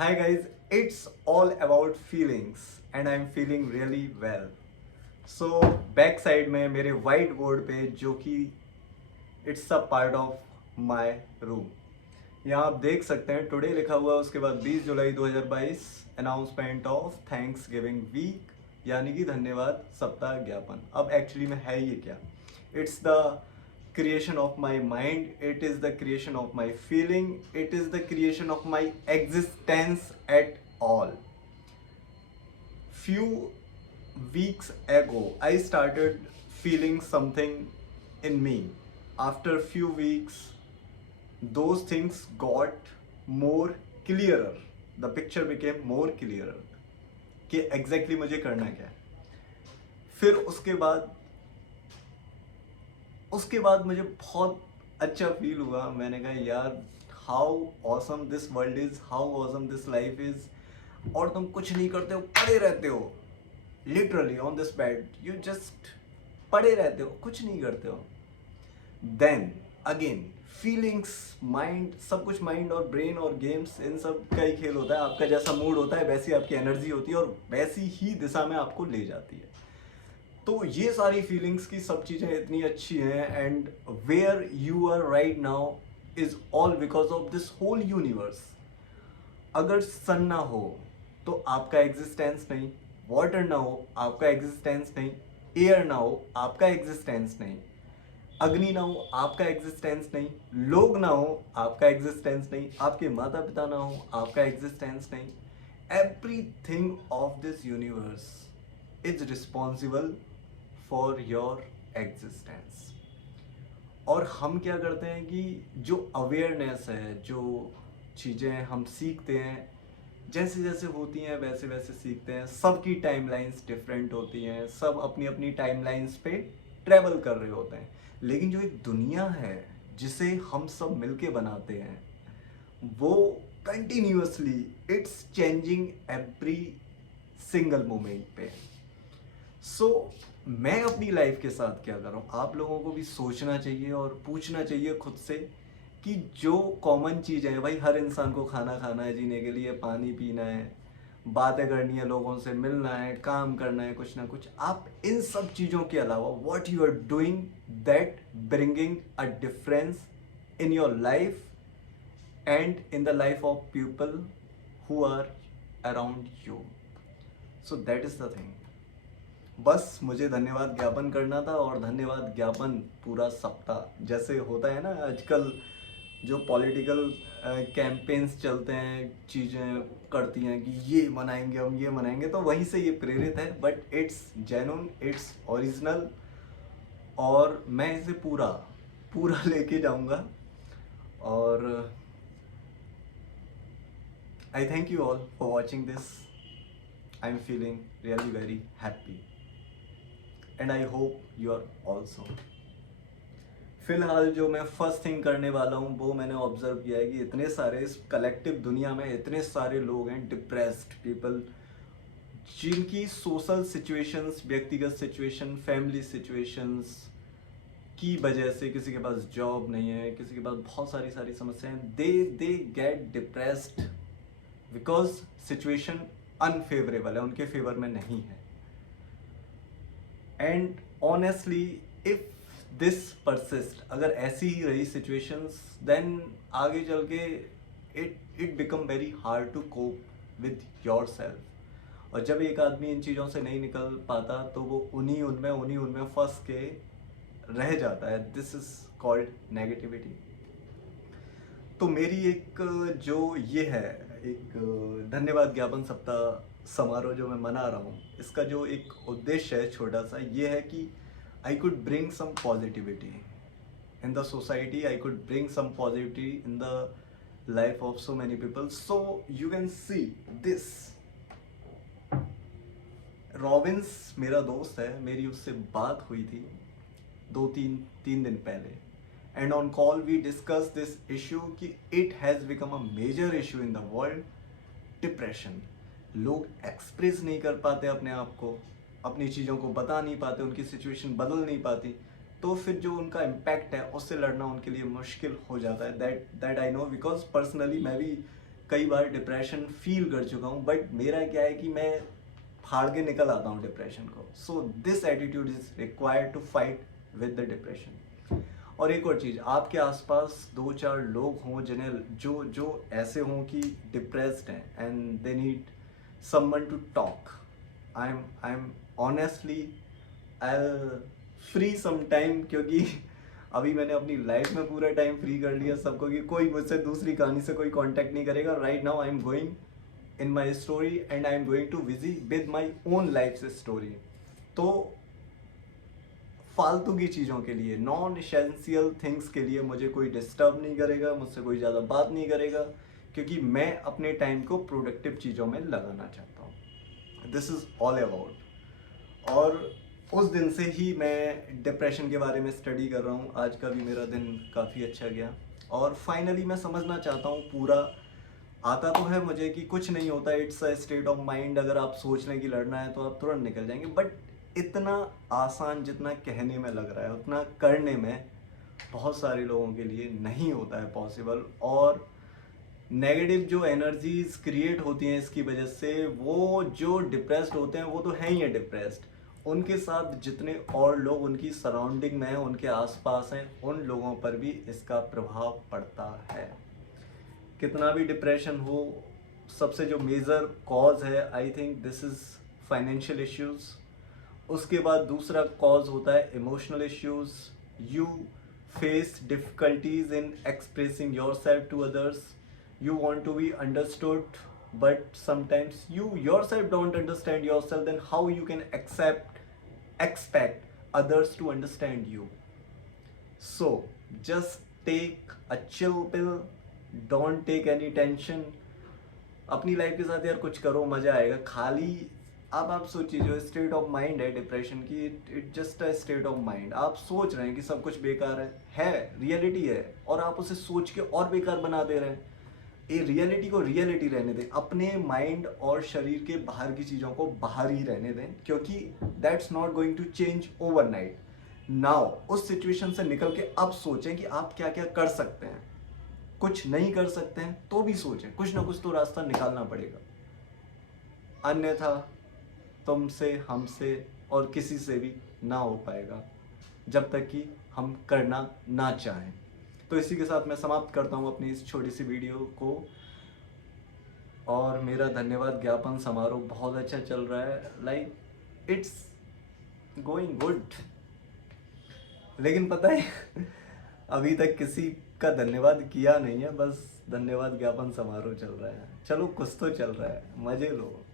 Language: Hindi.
Hi guys, it's all about feelings and I'm feeling really well. So back side में मेरे वाइट बोर्ड पे जो कि it's a part of my room, यहाँ आप देख सकते हैं टुडे लिखा हुआ है, उसके बाद 20 जुलाई 2022 announcement of thanksgiving week, यानी कि धन्यवाद सप्ताह ज्ञापन. अब एक्चुअली में है ये क्या? It's the creation of my mind, it is the creation of my feeling, it is the creation of my existence at all. Few weeks ago I started feeling something in me. After few weeks those things got more clearer, the picture became more clearer कि एग्जैक्टली मुझे करना क्या है. फिर उसके बाद मुझे बहुत अच्छा फील हुआ. मैंने कहा यार, how awesome this world is, how awesome this life is. और तुम कुछ नहीं करते हो, पड़े रहते हो literally on this bed. You just पड़े रहते हो, कुछ नहीं करते हो. देन अगेन फीलिंग्स, माइंड, सब कुछ माइंड और ब्रेन और गेम्स, इन सब का ही खेल होता है. आपका जैसा मूड होता है वैसी आपकी एनर्जी होती है और वैसी ही दिशा में आपको ले जाती है. तो ये सारी फीलिंग्स की सब चीज़ें इतनी अच्छी हैं. And where you are right now is all because of this whole universe. अगर सन ना हो तो आपका एग्जिस्टेंस नहीं, वाटर ना हो आपका एग्जिस्टेंस नहीं, एयर ना हो आपका एग्जिस्टेंस नहीं, अग्नि ना हो आपका एग्जिस्टेंस नहीं, लोग ना हो आपका एग्जिस्टेंस नहीं, आपके माता पिता ना हो आपका एग्जिस्टेंस नहीं. Everything of this universe is responsible for your existence. और हम क्या करते हैं कि जो अवेयरनेस है, जो चीज़ें हम सीखते हैं, जैसे जैसे होती हैं वैसे वैसे सीखते हैं. सबकी टाइमलाइंस डिफरेंट होती हैं, सब अपनी अपनी टाइमलाइंस पे ट्रैवल कर रहे होते हैं. लेकिन जो एक दुनिया है जिसे हम सब मिलके बनाते हैं, वो continuously it's changing every single moment पे. सो मैं अपनी लाइफ के साथ क्या कर रहा हूँ, आप लोगों को भी सोचना चाहिए और पूछना चाहिए खुद से कि जो कॉमन चीज़ है भाई, हर इंसान को खाना खाना है, जीने के लिए पानी पीना है, बातें करनी है, लोगों से मिलना है, काम करना है, कुछ ना कुछ. आप इन सब चीज़ों के अलावा what you are doing that bringing a difference in your life and in the life of people who are around you. So that is the thing. बस मुझे धन्यवाद ज्ञापन करना था. और धन्यवाद ज्ञापन पूरा सप्ताह, जैसे होता है ना आजकल जो पॉलिटिकल कैंपेन्स चलते हैं, चीज़ें करती हैं कि ये मनाएंगे हम, ये मनाएंगे, तो वहीं से ये प्रेरित है. But it's genuine, it's original. और मैं इसे पूरा पूरा लेके जाऊंगा. और I thank you all for watching this. I am feeling really very happy and I hope you are also. फिलहाल जो मैं फर्स्ट थिंग करने वाला हूँ वो मैंने ऑब्जर्व किया है कि इतने सारे इस कलेक्टिव दुनिया में इतने सारे लोग हैं, डिप्रेस्ड पीपल, जिनकी सोशल सिचुएशंस, व्यक्तिगत सिचुएशन, फैमिली सिचुएशंस की वजह से, किसी के पास जॉब नहीं है, किसी के पास बहुत सारी सारी समस्याएं, they get depressed because situation unfavourable है, उनके फेवर में नहीं है. And honestly if this persist, अगर ऐसी ही रही सिचुएशंस, देन आगे चल के it become very hard to cope with yourself. और जब एक आदमी इन चीज़ों से नहीं निकल पाता तो वो उन्हीं उनमें फंस के रह जाता है. This is called negativity. तो मेरी एक जो ये है, एक धन्यवाद ज्ञापन सप्ताह समारोह जो मैं मना रहा हूँ, इसका जो एक उद्देश्य है छोटा सा, ये है कि I could bring some positivity in the society, I could bring some positivity in the life of so many people. So you can see this. Robbins मेरा दोस्त है, मेरी उससे बात हुई थी तीन दिन पहले. And on call we discuss this issue कि it has become a major issue in the world, depression. लोग एक्सप्रेस नहीं कर पाते अपने आप को, अपनी चीज़ों को बता नहीं पाते, उनकी सिचुएशन बदल नहीं पाती, तो फिर जो उनका इम्पैक्ट है उससे लड़ना उनके लिए मुश्किल हो जाता है. That I know because personally मैं भी कई बार डिप्रेशन फील कर चुका हूँ, बट मेरा क्या है कि मैं फाड़ के निकल आता हूँ डिप्रेशन को। So this attitude is required to fight with the depression. और एक और चीज़, आपके आसपास 2-4 लोग हों जिन्हें जो जो ऐसे हों कि डिप्रेस्ड हैं and they need someone to talk. I am honestly I free some time, क्योंकि अभी मैंने अपनी लाइफ में पूरा टाइम फ्री कर लिया सबको कि कोई मुझसे दूसरी कहानी से कोई कांटेक्ट नहीं करेगा। Right now I am going in my story and I am going too busy with my own life story. तो फालतू की चीज़ों के लिए, नॉन एसेंशियल थिंग्स के लिए मुझे कोई डिस्टर्ब नहीं करेगा, मुझसे कोई ज़्यादा बात नहीं करेगा, क्योंकि मैं अपने टाइम को प्रोडक्टिव चीज़ों में लगाना चाहता हूँ। This is all about. और उस दिन से ही मैं डिप्रेशन के बारे में स्टडी कर रहा हूँ। आज का भी मेरा दिन काफ़ी अच्छा गया और फाइनली मैं समझना चाहता हूँ पूरा। आता तो है मुझे कि कुछ नहीं होता, it's a state of mind. अगर आप सोच लें कि लड़ना है तो आप तुरंत निकल जाएंगे, बट इतना आसान जितना कहने में लग रहा है उतना करने में बहुत सारे लोगों के लिए नहीं होता है पॉसिबल। और नेगेटिव जो एनर्जीज क्रिएट होती हैं इसकी वजह से, वो जो डिप्रेस्ड होते हैं वो तो है ही है डिप्रेस्ड, उनके साथ जितने और लोग उनकी सराउंडिंग में हैं, उनके आसपास हैं, उन लोगों पर भी इसका प्रभाव पड़ता है। कितना भी डिप्रेशन हो, सबसे जो मेजर कॉज है I think this is financial issues. उसके बाद दूसरा कॉज होता है emotional issues. You face difficulties in expressing yourself to others. You want to be understood, but sometimes you yourself don't understand yourself, then how you can expect others to understand you? So just take a chill pill, don't take any tension। अपनी लाइफ के साथ यार कुछ करो, मजा आएगा। खाली अब आप सोचिए, जो स्टेट ऑफ माइंड है डिप्रेशन की, it just a state of mind. आप सोच रहे हैं कि सब कुछ बेकार है रियलिटी है, और आप उसे सोच के और बेकार बना दे रहे हैं। ये रियलिटी को रियलिटी रहने दें, अपने माइंड और शरीर के बाहर की चीज़ों को बाहर ही रहने दें, क्योंकि that's not going to change overnight. Now उस सिचुएशन से निकल के अब सोचें कि आप क्या क्या कर सकते हैं। कुछ नहीं कर सकते हैं तो भी सोचें, कुछ ना कुछ तो रास्ता निकालना पड़ेगा, अन्यथा तुमसे, हमसे और किसी से भी ना हो पाएगा जब तक कि हम करना ना चाहें। तो इसी के साथ मैं समाप्त करता हूँ अपनी इस छोटी सी वीडियो को। और मेरा धन्यवाद ज्ञापन समारोह बहुत अच्छा चल रहा है, लाइक इट्स गोइंग गुड। लेकिन पता है अभी तक किसी का धन्यवाद किया नहीं है, बस धन्यवाद ज्ञापन समारोह चल रहा है। चलो कुछ तो चल रहा है, मजे लो।